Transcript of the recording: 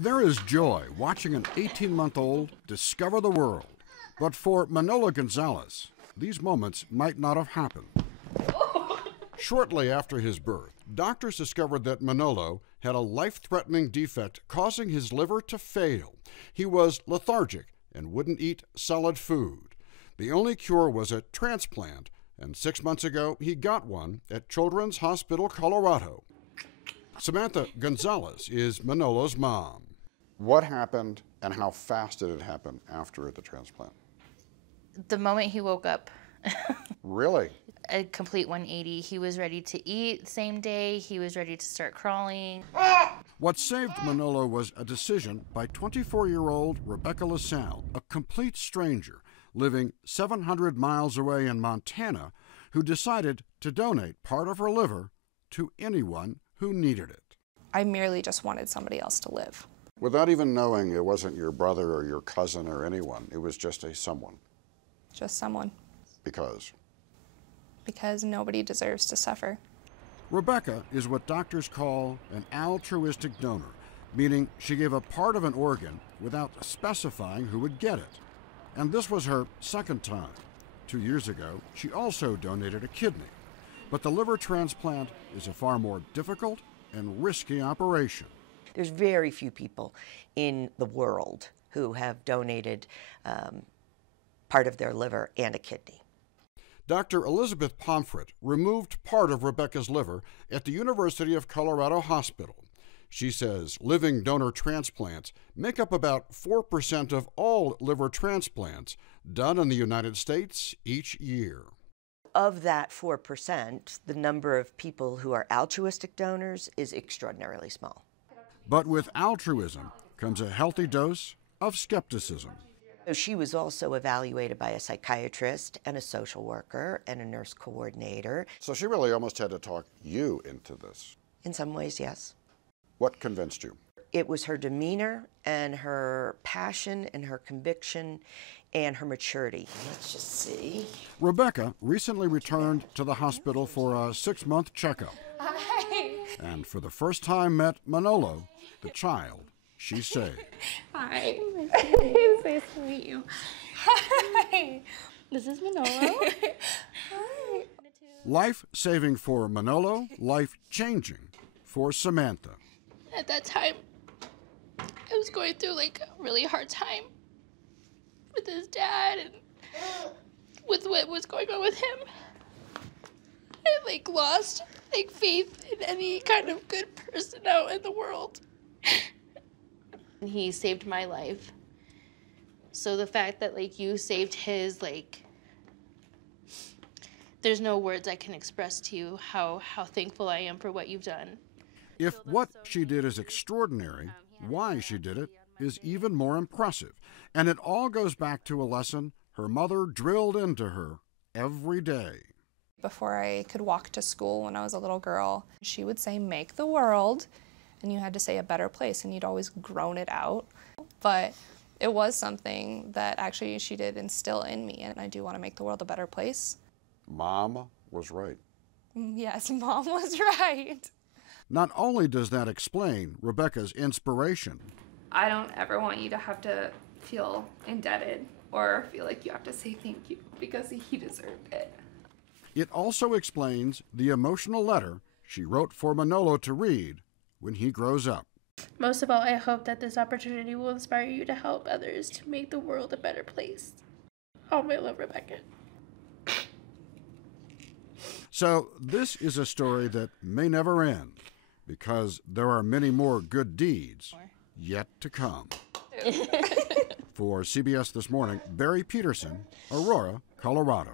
There is joy watching an 18-month-old discover the world. But for Manolo Gonzalez, these moments might not have happened. Shortly after his birth, doctors discovered that Manolo had a life-threatening defect causing his liver to fail. He was lethargic and wouldn't eat solid food. The only cure was a transplant, and 6 months ago he got one at Children's Hospital, Colorado. Samantha Gonzalez is Manolo's mom. What happened and how fast did it happen after the transplant? The moment he woke up. Really? A complete 180. He was ready to eat same day. He was ready to start crawling. What saved Manolo was a decision by 24-year-old Rebecca LaSalle, a complete stranger living 700 miles away in Montana, who decided to donate part of her liver to anyone who needed it. I merely just wanted somebody else to live. Without even knowing it wasn't your brother or your cousin or anyone, it was just a someone. Just someone. Because? Because nobody deserves to suffer. Rebecca is what doctors call an altruistic donor, meaning she gave a part of an organ without specifying who would get it. And this was her second time. 2 years ago, she also donated a kidney. But the liver transplant is a far more difficult and risky operation. There's very few people in the world who have donated part of their liver and a kidney. Dr. Elizabeth Pomfret removed part of Rebecca's liver at the University of Colorado Hospital. She says living donor transplants make up about 4% of all liver transplants done in the United States each year. Of that 4%, the number of people who are altruistic donors is extraordinarily small. But with altruism comes a healthy dose of skepticism. So she was also evaluated by a psychiatrist and a social worker and a nurse coordinator. So she really almost had to talk you into this. In some ways, yes. What convinced you? It was her demeanor and her passion and her conviction and her maturity. Let's just see. Rebecca recently returned to the hospital for a 6-month checkup. Hi. And for the first time met Manolo, the child she saved. Hi. It's nice to meet you. Hi. This is Manolo. Hi. Life-saving for Manolo, life-changing for Samantha. At that time, I was going through like a really hard time with his dad and with what was going on with him. I lost faith in any kind of good person out in the world. He saved my life. So the fact that you saved his, there's no words I can express to you how thankful I am for what you've done. If what she did is extraordinary, why she did it is even more impressive. And it all goes back to a lesson her mother drilled into her every day. Before I could walk to school when I was a little girl, she would say, make the world, and you had to say a better place, and you'd always groan it out. But it was something that actually she did instill in me, and I do want to make the world a better place. Mom was right. Yes, Mom was right. Not only does that explain Rebecca's inspiration, I don't ever want you to have to feel indebted or feel like you have to say thank you because he deserved it. it also explains the emotional letter she wrote for Manolo to read when he grows up. Most of all, I hope that this opportunity will inspire you to help others to make the world a better place. All my love, Rebecca. So this is a story that may never end, because there are many more good deeds yet to come. For CBS This Morning, Barry Peterson, Aurora, Colorado.